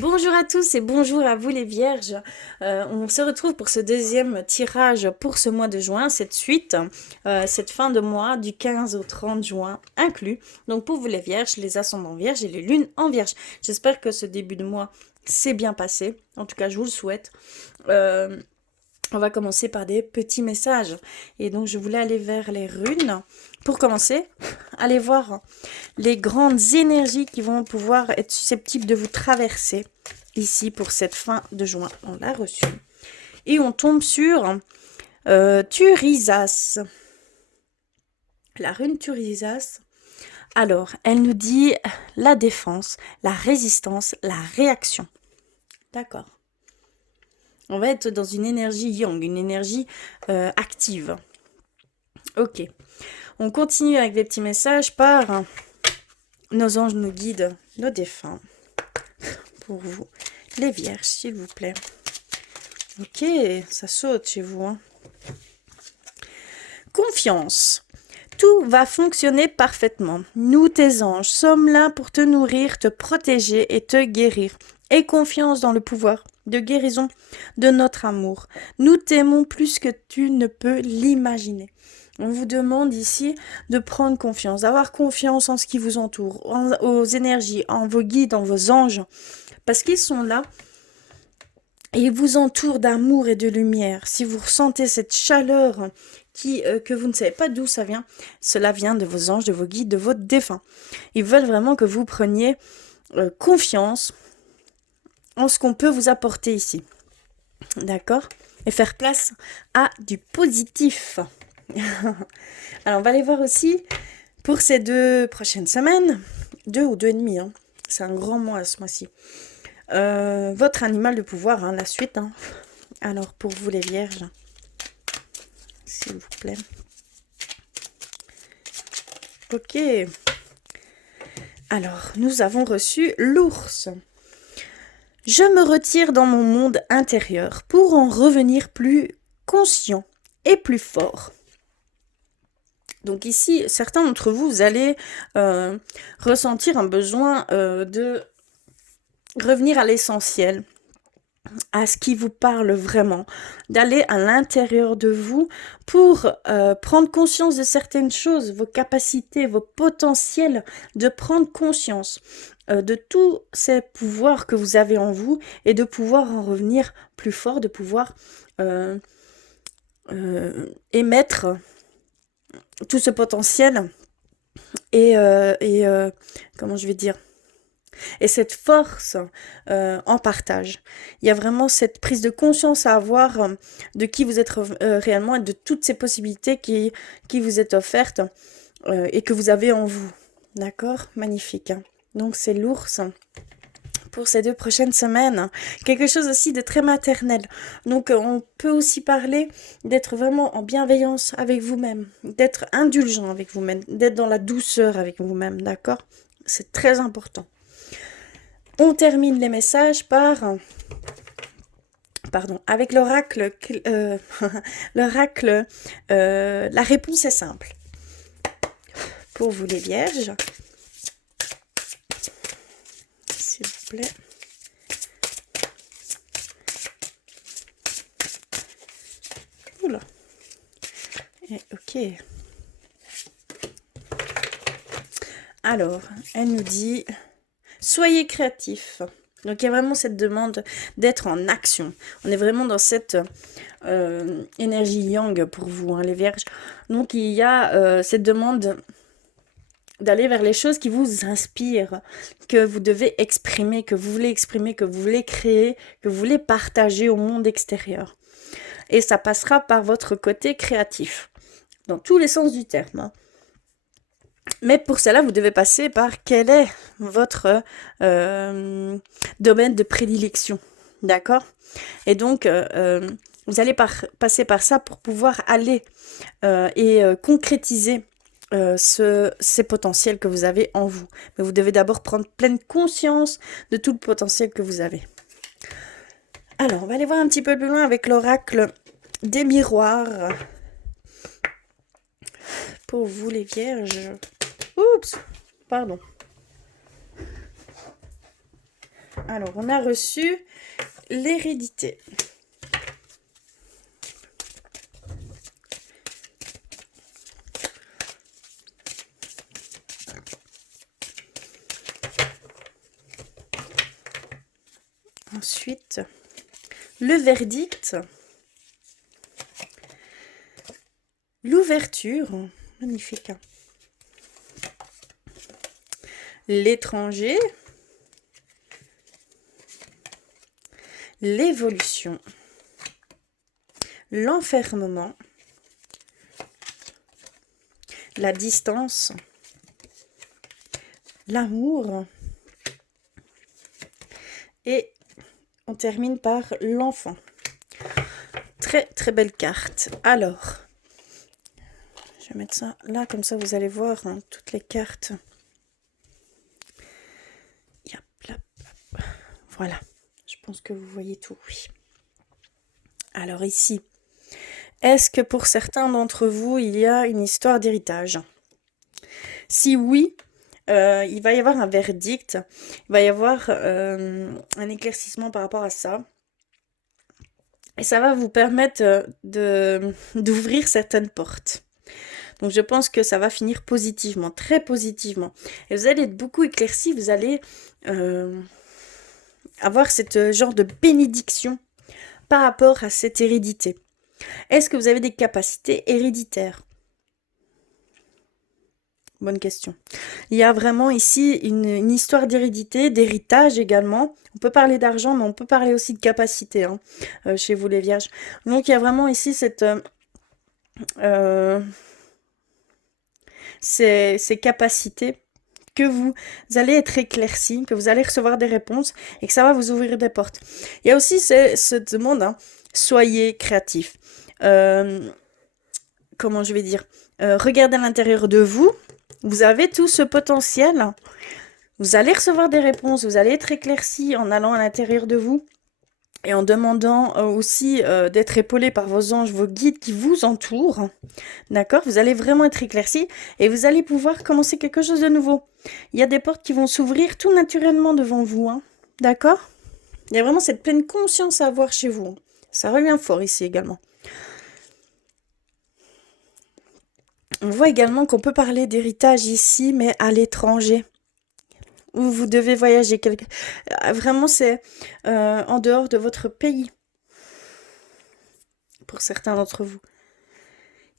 Bonjour à tous et bonjour à vous les vierges. On se retrouve pour ce deuxième tirage pour ce mois de juin, cette suite, cette fin de mois du 15 au 30 juin inclus. Donc pour vous les vierges, les ascendants vierges et les lunes en vierge. J'espère que ce début de mois s'est bien passé. En tout cas, je vous le souhaite. On va commencer par des petits messages. Et donc, je voulais aller vers les runes. Pour commencer, allez voir les grandes énergies qui vont pouvoir être susceptibles de vous traverser ici pour cette fin de juin. On l'a reçu. Et on tombe sur Thurisas. La rune Thurisas. Alors, elle nous dit la défense, la résistance, la réaction. D'accord. On va être dans une énergie yang, une énergie active. Ok. On continue avec des petits messages par nos anges, nos guides, nos défunts. Pour vous, les vierges, s'il vous plaît. Ok, ça saute chez vous. Hein. Confiance. Tout va fonctionner parfaitement. Nous, tes anges, sommes là pour te nourrir, te protéger et te guérir. Aie confiance dans le pouvoir de guérison de notre amour. Nous t'aimons plus que tu ne peux l'imaginer. On vous demande ici de prendre confiance, d'avoir confiance en ce qui vous entoure, aux énergies, en vos guides, en vos anges, parce qu'ils sont là et ils vous entourent d'amour et de lumière. Si vous ressentez cette chaleur que vous ne savez pas d'où ça vient, cela vient de vos anges, de vos guides, de votre défunt. Ils veulent vraiment que vous preniez confiance en ce qu'on peut vous apporter ici. D'accord? Et faire place à du positif. Alors, on va aller voir aussi pour ces 2 prochaines semaines, 2 ou 2,5. Hein. C'est un grand mois ce mois-ci. Votre animal de pouvoir, hein, la suite. Hein. Alors, pour vous les vierges, s'il vous plaît. Ok. Alors, nous avons reçu l'ours. Je me retire dans mon monde intérieur pour en revenir plus conscient et plus fort. Donc ici, certains d'entre vous, vous allez ressentir un besoin de revenir à l'essentiel, à ce qui vous parle vraiment, d'aller à l'intérieur de vous pour prendre conscience de certaines choses, vos capacités, vos potentiels, de prendre conscience de tous ces pouvoirs que vous avez en vous et de pouvoir en revenir plus fort, de pouvoir émettre tout ce potentiel et comment je vais dire, et cette force en partage. Il y a vraiment cette prise de conscience à avoir de qui vous êtes réellement et de toutes ces possibilités qui vous est offertes et que vous avez en vous. D'accord? Magnifique. Hein. Donc c'est l'ours pour ces 2 prochaines semaines. Quelque chose aussi de très maternel. Donc on peut aussi parler d'être vraiment en bienveillance avec vous-même, d'être indulgent avec vous-même, d'être dans la douceur avec vous-même, d'accord? C'est très important. On termine les messages avec l'oracle. L'oracle, la réponse est simple. Pour vous les vierges, s'il vous plaît. Oula. Et, ok. Alors, elle nous dit... Soyez créatifs. Donc il y a vraiment cette demande d'être en action. On est vraiment dans cette énergie yang pour vous, hein, les vierges. Donc il y a cette demande d'aller vers les choses qui vous inspirent, que vous devez exprimer, que vous voulez exprimer, que vous voulez créer, que vous voulez partager au monde extérieur. Et ça passera par votre côté créatif, dans tous les sens du terme. Hein. Mais pour cela, vous devez passer par quel est votre domaine de prédilection. D'accord? Et donc, vous allez passer par ça pour pouvoir aller et concrétiser ces potentiels que vous avez en vous. Mais vous devez d'abord prendre pleine conscience de tout le potentiel que vous avez. Alors, on va aller voir un petit peu plus loin avec l'oracle des miroirs. Pour vous les vierges... Oups, pardon. Alors, on a reçu l'hérédité. Ensuite, le verdict. L'ouverture. Magnifique. L'étranger. L'évolution. L'enfermement. La distance. L'amour. Et on termine par l'enfant. Très très belle carte. Alors, je vais mettre ça là, comme ça vous allez voir hein, toutes les cartes. Yep, yep, yep. Voilà, je pense que vous voyez tout, oui. Alors ici, est-ce que pour certains d'entre vous, il y a une histoire d'héritage? Si oui, il va y avoir un verdict, il va y avoir un éclaircissement par rapport à ça. Et ça va vous permettre d'ouvrir certaines portes. Donc je pense que ça va finir positivement, très positivement. Et vous allez être beaucoup éclaircis, vous allez avoir cette genre de bénédiction par rapport à cette hérédité. Est-ce que vous avez des capacités héréditaires? Bonne question. Il y a vraiment ici une histoire d'hérédité, d'héritage également. On peut parler d'argent, mais on peut parler aussi de capacité hein, chez vous les vierges. Donc il y a vraiment ici ces capacités que vous allez être éclaircis, que vous allez recevoir des réponses et que ça va vous ouvrir des portes. Il y a aussi cette demande, hein, soyez créatifs. Comment je vais dire regardez à l'intérieur de vous. Vous avez tout ce potentiel. Vous allez recevoir des réponses. Vous allez être éclaircis en allant à l'intérieur de vous. Et en demandant aussi d'être épaulé par vos anges, vos guides qui vous entourent. D'accord? Vous allez vraiment être éclaircis. Et vous allez pouvoir commencer quelque chose de nouveau. Il y a des portes qui vont s'ouvrir tout naturellement devant vous. Hein. D'accord? Il y a vraiment cette pleine conscience à avoir chez vous. Ça revient fort ici également. On voit également qu'on peut parler d'héritage ici, mais à l'étranger. Où vous devez voyager. Vraiment, c'est en dehors de votre pays. Pour certains d'entre vous.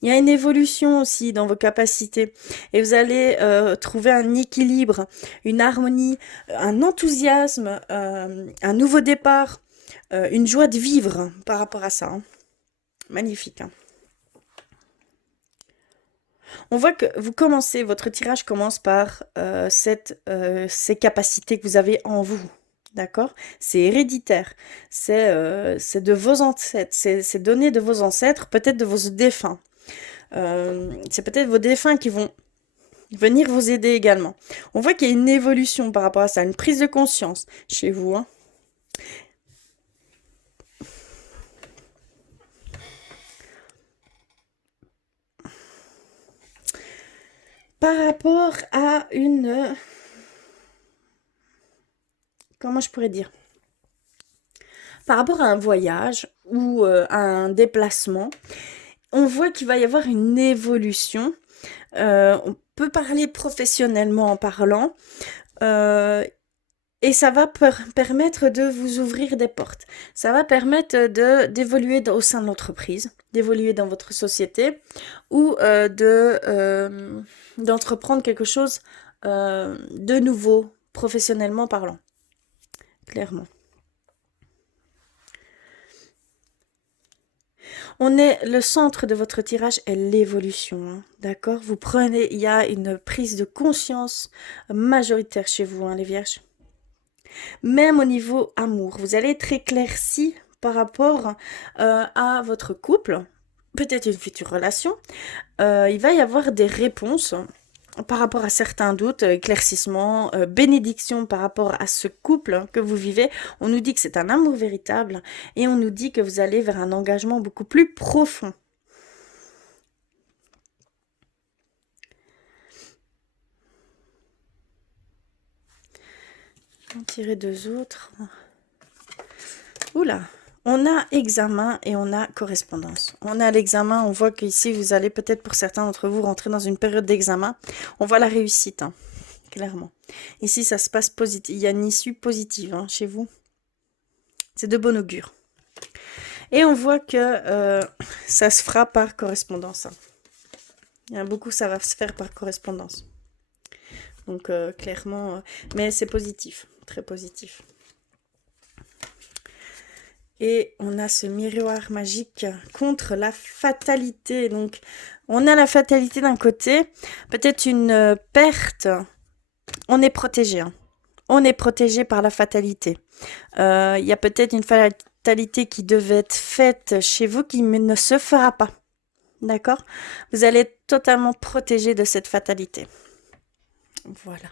Il y a une évolution aussi dans vos capacités. Et vous allez trouver un équilibre, une harmonie, un enthousiasme, un nouveau départ, une joie de vivre par rapport à ça. Hein. Magnifique. Hein. On voit que vous commencez, votre tirage commence par ces capacités que vous avez en vous. D'accord? C'est héréditaire. C'est de vos ancêtres. C'est donné de vos ancêtres, peut-être de vos défunts. C'est peut-être vos défunts qui vont venir vous aider également. On voit qu'il y a une évolution par rapport à ça, une prise de conscience chez vous. Hein. Par rapport à une... Comment je pourrais dire? Par rapport à un voyage ou à un déplacement, on voit qu'il va y avoir une évolution. On peut parler professionnellement en parlant. Et ça va permettre de vous ouvrir des portes. Ça va permettre d'évoluer au sein de l'entreprise, d'évoluer dans votre société ou d'entreprendre quelque chose de nouveau, professionnellement parlant. Clairement. Le centre de votre tirage est l'évolution, hein, d'accord? Vous prenez, il y a une prise de conscience majoritaire chez vous, hein, les vierges. Même au niveau amour, vous allez être éclairci par rapport à votre couple, peut-être une future relation. Il va y avoir des réponses par rapport à certains doutes, éclaircissements, bénédictions par rapport à ce couple que vous vivez. On nous dit que c'est un amour véritable et on nous dit que vous allez vers un engagement beaucoup plus profond. On tirer deux autres. Oula, on a examen et on a correspondance. On a l'examen, on voit qu'ici, vous allez peut-être pour certains d'entre vous rentrer dans une période d'examen. On voit la réussite, hein, clairement. Ici, ça se passe positif. Il y a une issue positive hein, chez vous. C'est de bon augure. Et on voit que ça se fera par correspondance. Hein. Il y a beaucoup, ça va se faire par correspondance. Donc, clairement, mais c'est positif, très positif. Et on a ce miroir magique contre la fatalité. Donc, on a la fatalité d'un côté, peut-être une perte. On est protégé. Hein. On est protégé par la fatalité. Il y a peut-être une fatalité qui devait être faite chez vous qui ne se fera pas. D'accord? Vous allez être totalement protégé de cette fatalité. Voilà.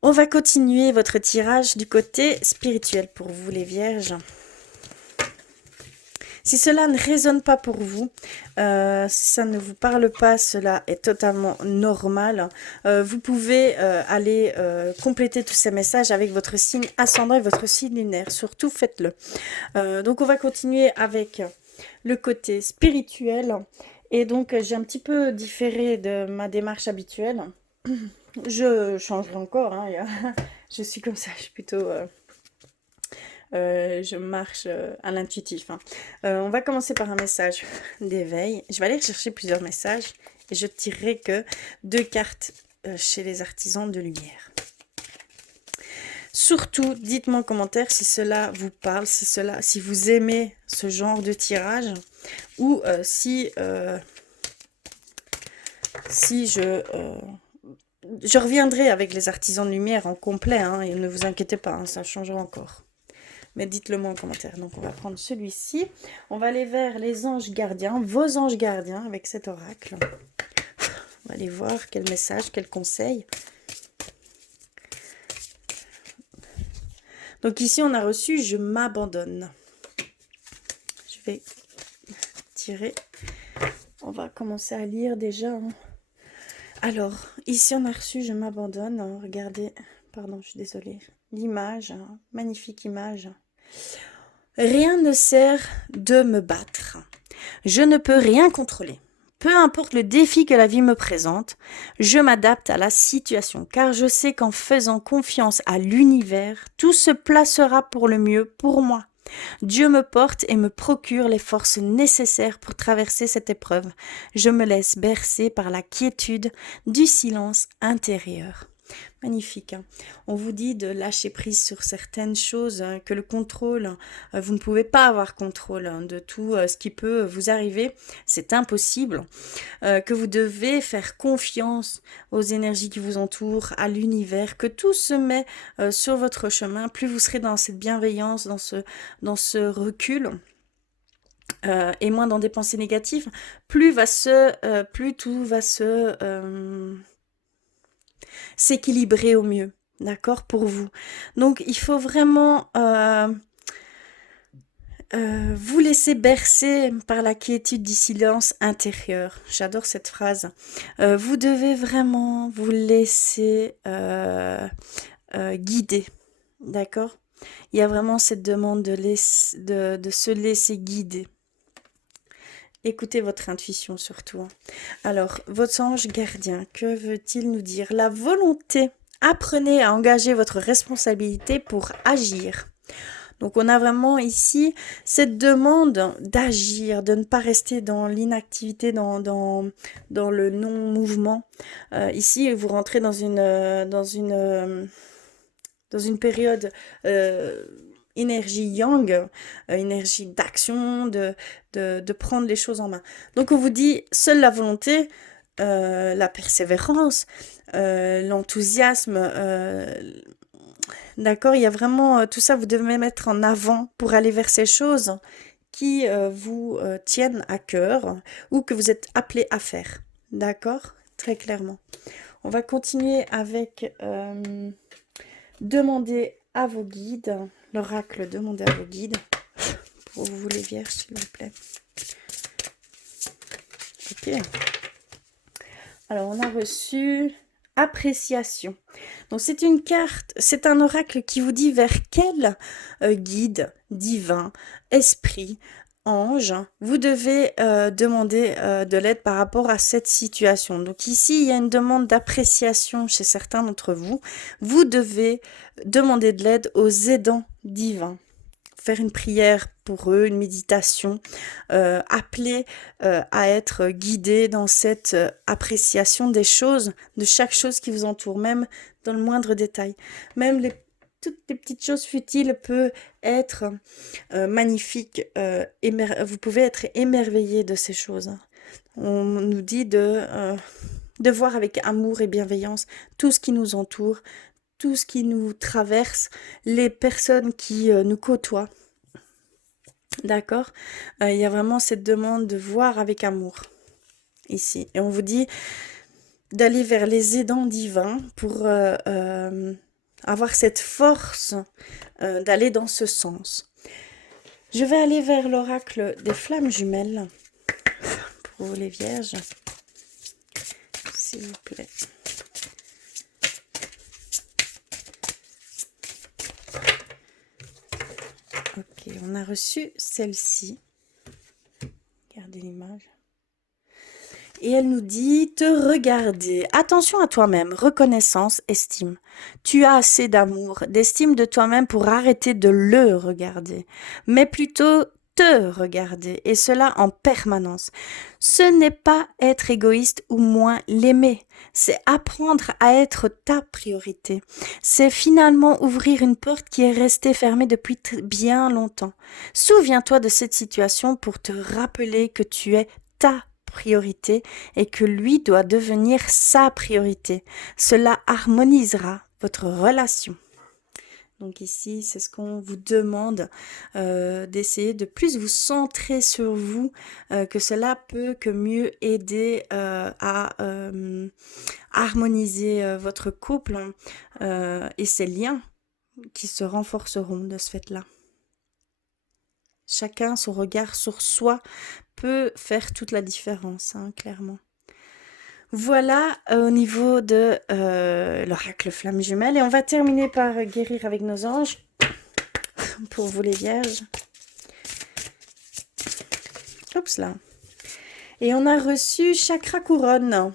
On va continuer votre tirage du côté spirituel pour vous les vierges. Si cela ne résonne pas pour vous, si ça ne vous parle pas, cela est totalement normal. Vous pouvez aller compléter tous ces messages avec votre signe ascendant et votre signe lunaire. Surtout, faites-le. Donc, on va continuer avec le côté spirituel. Et donc, j'ai un petit peu différé de ma démarche habituelle. Je changerai encore. Hein, je suis comme ça, je suis plutôt... je marche à l'intuitif. Hein. On va commencer par un message d'éveil. Je vais aller chercher plusieurs messages et je tirerai que 2 cartes chez les artisans de lumière. Surtout, dites-moi en commentaire si cela vous parle, si vous aimez ce genre de tirage ou si je reviendrai avec les artisans de lumière en complet. Hein, et ne vous inquiétez pas, hein, ça changera encore. Mais dites-le moi en commentaire. Donc, on va prendre celui-ci. On va aller vers les anges gardiens, vos anges gardiens avec cet oracle. On va aller voir quel message, quel conseil. Donc, ici, on a reçu « Je m'abandonne ». Je vais tirer. On va commencer à lire déjà. Hein. Alors, ici, on a reçu « Je m'abandonne ». Regardez, pardon, je suis désolée. L'image, hein, magnifique image. Rien ne sert de me battre. Je ne peux rien contrôler. Peu importe le défi que la vie me présente, je m'adapte à la situation, car je sais qu'en faisant confiance à l'univers, tout se placera pour le mieux pour moi. Dieu me porte et me procure les forces nécessaires pour traverser cette épreuve. Je me laisse bercer par la quiétude du silence intérieur. Magnifique. Hein. On vous dit de lâcher prise sur certaines choses, hein, que le contrôle, vous ne pouvez pas avoir contrôle hein, de tout ce qui peut vous arriver. C'est impossible. Que vous devez faire confiance aux énergies qui vous entourent, à l'univers, que tout se met sur votre chemin. Plus vous serez dans cette bienveillance, dans ce recul, et moins dans des pensées négatives, plus tout va s'équilibrer au mieux, d'accord, pour vous. Donc, il faut vraiment vous laisser bercer par la quiétude du silence intérieur. J'adore cette phrase. Vous devez vraiment vous laisser guider, d'accord. Il y a vraiment cette demande de se laisser guider. Écoutez votre intuition surtout. Alors, votre ange gardien, que veut-il nous dire? La volonté. Apprenez à engager votre responsabilité pour agir. Donc, on a vraiment ici cette demande d'agir, de ne pas rester dans l'inactivité, dans le non-mouvement. Ici, vous rentrez dans une période... énergie yang, énergie d'action, de prendre les choses en main. Donc on vous dit, seule la volonté, la persévérance, l'enthousiasme, d'accord, il y a vraiment tout ça, vous devez mettre en avant pour aller vers ces choses qui vous tiennent à cœur ou que vous êtes appelé à faire, d'accord, très clairement. On va continuer avec demander à vos guides, l'oracle, demandez à vos guides, pour vous les vierges, s'il vous plaît. Ok. Alors, on a reçu appréciation. Donc c'est une carte, c'est un oracle qui vous dit vers quel guide divin, esprit, ange, vous devez demander de l'aide par rapport à cette situation. Donc ici, il y a une demande d'appréciation chez certains d'entre vous. Vous devez demander de l'aide aux aidants divins. Faire une prière pour eux, une méditation, appeler à être guidé dans cette appréciation des choses, de chaque chose qui vous entoure, même dans le moindre détail. Même toutes les petites choses futiles peuvent être magnifiques. Vous pouvez être émerveillé de ces choses. On nous dit de voir avec amour et bienveillance tout ce qui nous entoure, tout ce qui nous traverse, les personnes qui nous côtoient. D'accord? Il y a vraiment cette demande de voir avec amour ici. Et on vous dit d'aller vers les aidants divins pour avoir cette force d'aller dans ce sens. Je vais aller vers l'oracle des flammes jumelles pour vous les vierges, s'il vous plaît. Ok, on a reçu celle-ci. Regardez l'image. Et elle nous dit, te regarder. Attention à toi-même, reconnaissance, estime. Tu as assez d'amour, d'estime de toi-même pour arrêter de le regarder, mais plutôt te regarder, et cela en permanence. Ce n'est pas être égoïste ou moins l'aimer, c'est apprendre à être ta priorité. C'est finalement ouvrir une porte qui est restée fermée depuis bien longtemps. Souviens-toi de cette situation pour te rappeler que tu es ta priorité et que lui doit devenir sa priorité. Cela harmonisera votre relation. Donc ici, c'est ce qu'on vous demande, d'essayer de plus vous centrer sur vous, que cela peut que mieux aider à harmoniser votre couple et ces liens qui se renforceront de ce fait-là. Chacun, son regard sur soi peut faire toute la différence, hein, clairement. Voilà au niveau de l'oracle flamme jumelle. Et on va terminer par guérir avec nos anges pour vous les vierges. Oups là. Et on a reçu chakra couronne.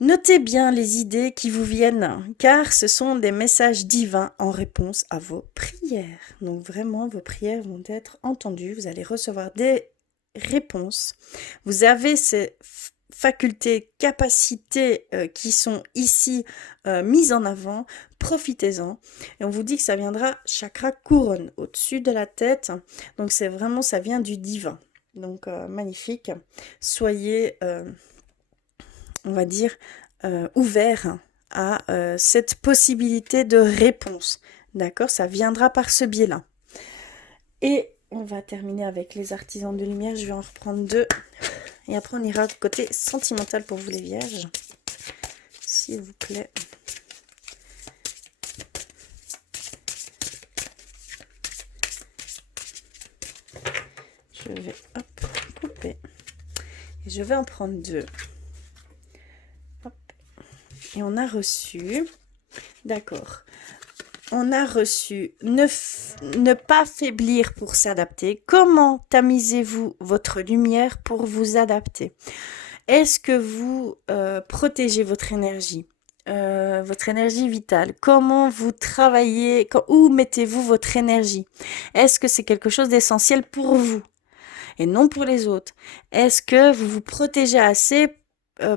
Notez bien les idées qui vous viennent, car ce sont des messages divins en réponse à vos prières. Donc vraiment, vos prières vont être entendues. Vous allez recevoir des réponses. Vous avez ces facultés, capacités qui sont ici mises en avant. Profitez-en. Et on vous dit que ça viendra chakra couronne, au-dessus de la tête. Donc c'est vraiment, ça vient du divin. Donc magnifique. Soyez... on va dire, ouvert à cette possibilité de réponse. D'accord? Ça viendra par ce biais-là. Et on va terminer avec les artisans de lumière. Je vais en reprendre 2. Et après, on ira côté sentimental pour vous les vierges. S'il vous plaît. Je vais, couper. Et je vais en prendre 2. Et on a reçu, d'accord, on a reçu ne pas faiblir pour s'adapter. Comment tamisez-vous votre lumière pour vous adapter? Est-ce que vous protégez votre énergie vitale? Comment vous travaillez? Où mettez-vous votre énergie? Est-ce que c'est quelque chose d'essentiel pour vous et non pour les autres? Est-ce que vous vous protégez assez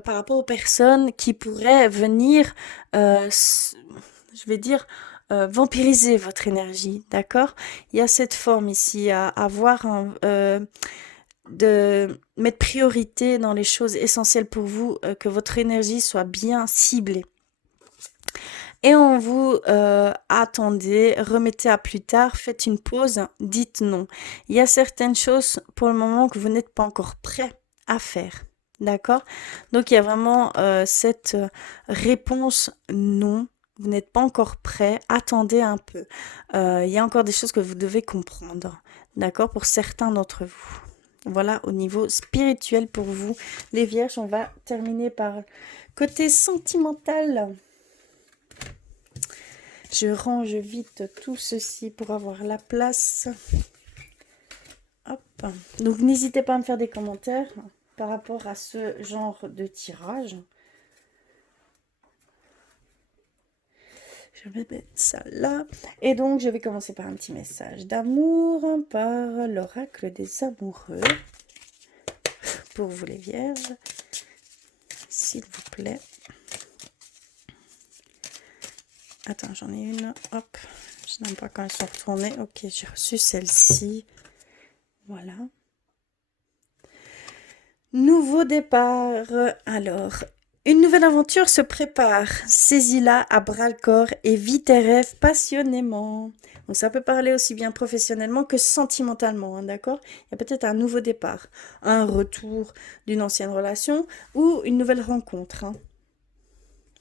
par rapport aux personnes qui pourraient venir, je vais dire, vampiriser votre énergie, d'accord? Il y a cette forme ici à avoir de mettre priorité dans les choses essentielles pour vous, que votre énergie soit bien ciblée. Et on vous attendez, remettez à plus tard, faites une pause, dites non. Il y a certaines choses pour le moment que vous n'êtes pas encore prêt à faire. D'accord? Donc il y a vraiment cette réponse non. Vous n'êtes pas encore prêt. Attendez un peu. Il y a encore des choses que vous devez comprendre. D'accord? Pour certains d'entre vous. Voilà au niveau spirituel pour vous. Les vierges, on va terminer par côté sentimental. Je range vite tout ceci pour avoir la place. Hop. Donc n'hésitez pas à me faire des commentaires par rapport à ce genre de tirage. Je vais mettre ça là. Et donc, je vais commencer par un petit message d'amour par l'oracle des amoureux. Pour vous les vierges, s'il vous plaît. Attends, j'en ai une. Hop, je n'aime pas quand elles sont retournées. Ok, j'ai reçu celle-ci. Voilà. Nouveau départ. Alors, une nouvelle aventure se prépare. Saisis-la à bras-le-corps et vis tes rêves passionnément. Donc ça peut parler aussi bien professionnellement que sentimentalement, hein, d'accord? Il y a peut-être un nouveau départ, un retour d'une ancienne relation ou une nouvelle rencontre, hein.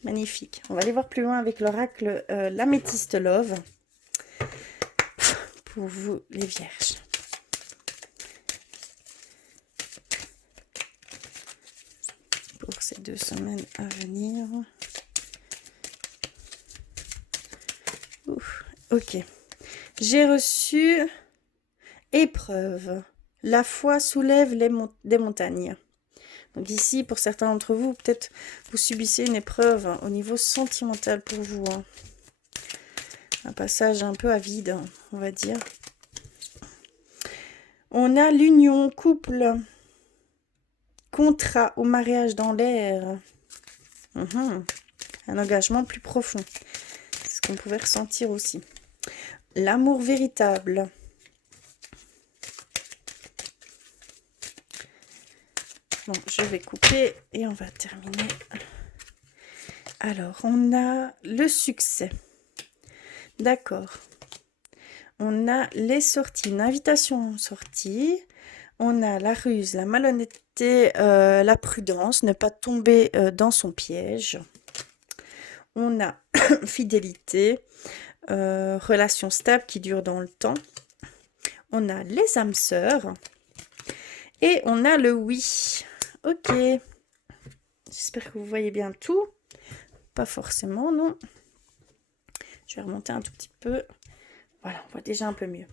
Magnifique. On va aller voir plus loin avec l'oracle l'améthyste love. Pour vous les vierges. Pour ces 2 semaines à venir. Ouf. Ok. J'ai reçu épreuve. La foi soulève des montagnes. Donc ici, pour certains d'entre vous, peut-être vous subissez une épreuve au niveau sentimental pour vous, hein. Un passage un peu à vide, on va dire. On a l'union, couple, contrat ou mariage dans l'air. Un engagement plus profond. C'est ce qu'on pouvait ressentir aussi. L'amour véritable. Bon, je vais couper et on va terminer. Alors, on a le succès. D'accord. On a les sorties, une invitation en sortie. On a la ruse, la malhonnêteté, la prudence, ne pas tomber dans son piège. On a fidélité, relation stable qui dure dans le temps. On a les âmes sœurs. Et on a le oui. Ok. J'espère que vous voyez bien tout. Pas forcément, non. Je vais remonter un tout petit peu. Voilà, on voit déjà un peu mieux.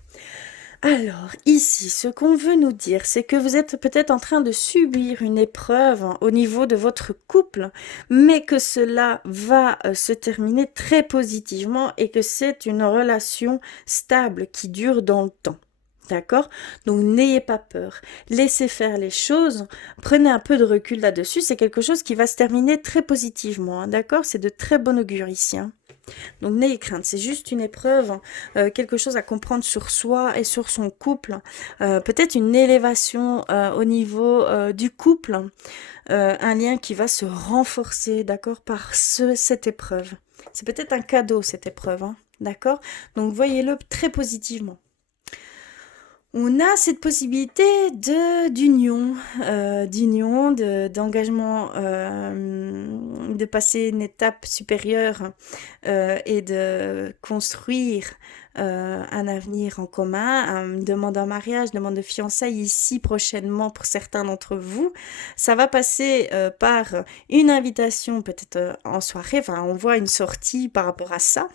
Alors, ici, ce qu'on veut nous dire, c'est que vous êtes peut-être en train de subir une épreuve au niveau de votre couple, mais que cela va se terminer très positivement et que c'est une relation stable qui dure dans le temps. D'accord? Donc, n'ayez pas peur. Laissez faire les choses. Prenez un peu de recul là-dessus. C'est quelque chose qui va se terminer très positivement. Hein, d'accord? C'est de très bon augure ici. Hein. Donc, n'ayez crainte. C'est juste une épreuve, quelque chose à comprendre sur soi et sur son couple. Peut-être une élévation au niveau du couple. Un lien qui va se renforcer, d'accord, par cette épreuve. C'est peut-être un cadeau, cette épreuve. Hein, d'accord? Donc, voyez-le très positivement. On a cette possibilité d'union, d'engagement, de passer une étape supérieure et de construire un avenir en commun, une demande en mariage, demande de fiançailles ici prochainement pour certains d'entre vous. Ça va passer par une invitation peut-être en soirée, enfin on voit une sortie par rapport à ça.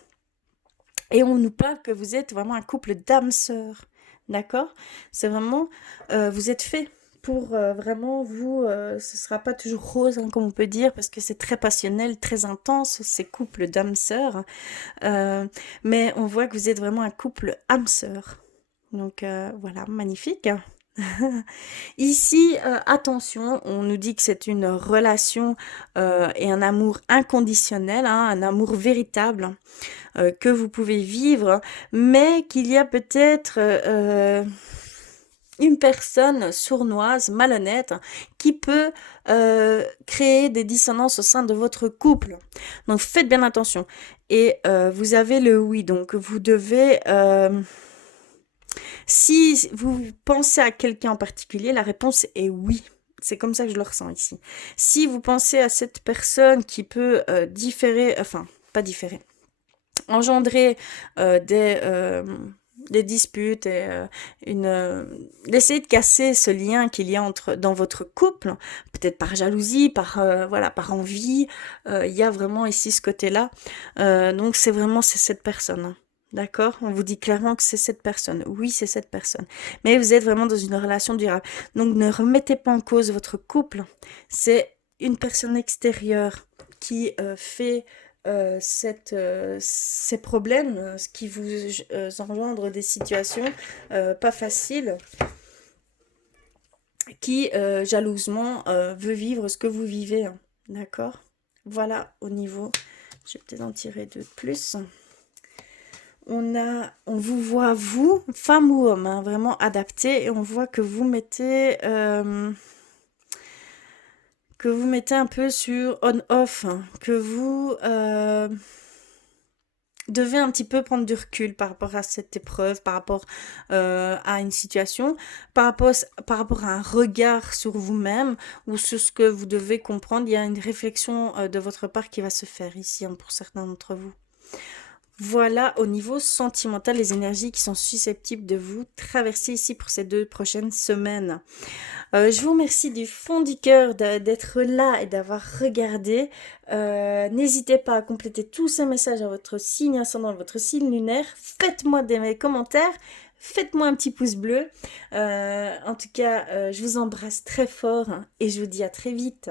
Et on nous parle que vous êtes vraiment un couple d'âmes sœurs. D'accord? C'est vraiment, vous êtes fait pour vraiment vous, ce sera pas toujours rose, hein, comme on peut dire, parce que c'est très passionnel, très intense, ces couples d'âmes sœurs. Mais on voit que vous êtes vraiment un couple âme sœur. Donc voilà, magnifique. Ici, attention, on nous dit que c'est une relation et un amour inconditionnel, hein, un amour véritable que vous pouvez vivre, mais qu'il y a peut-être une personne sournoise, malhonnête, qui peut créer des dissonances au sein de votre couple. Donc faites bien attention. Et vous avez le oui, donc vous devez... si vous pensez à quelqu'un en particulier, la réponse est oui. C'est comme ça que je le ressens ici. Si vous pensez à cette personne qui peut différer, enfin, pas différer, engendrer des disputes et d'essayer de casser ce lien qu'il y a dans votre couple, peut-être par jalousie, voilà, par envie. Il y a vraiment ici ce côté-là. Donc c'est cette personne, hein. D'accord? On vous dit clairement que c'est cette personne. Oui, c'est cette personne. Mais vous êtes vraiment dans une relation durable. Donc ne remettez pas en cause votre couple. C'est une personne extérieure qui fait ces problèmes, ce qui vous engendre des situations pas faciles, qui jalousement veut vivre ce que vous vivez, hein. D'accord? Voilà au niveau. Je vais peut-être en tirer deux de plus. On vous voit, vous, femme ou homme, hein, vraiment adapté, et on voit que vous mettez un peu sur on-off, hein, que vous devez un petit peu prendre du recul par rapport à cette épreuve, par rapport à une situation, par rapport à un regard sur vous-même ou sur ce que vous devez comprendre. Il y a une réflexion de votre part qui va se faire ici, hein, pour certains d'entre vous. Voilà au niveau sentimental les énergies qui sont susceptibles de vous traverser ici pour ces 2 prochaines semaines. Je vous remercie du fond du cœur d'être là et d'avoir regardé. N'hésitez pas à compléter tous ces messages à votre signe ascendant, à votre signe lunaire. Faites-moi des commentaires. Faites-moi un petit pouce bleu. En tout cas, je vous embrasse très fort, hein, et je vous dis à très vite.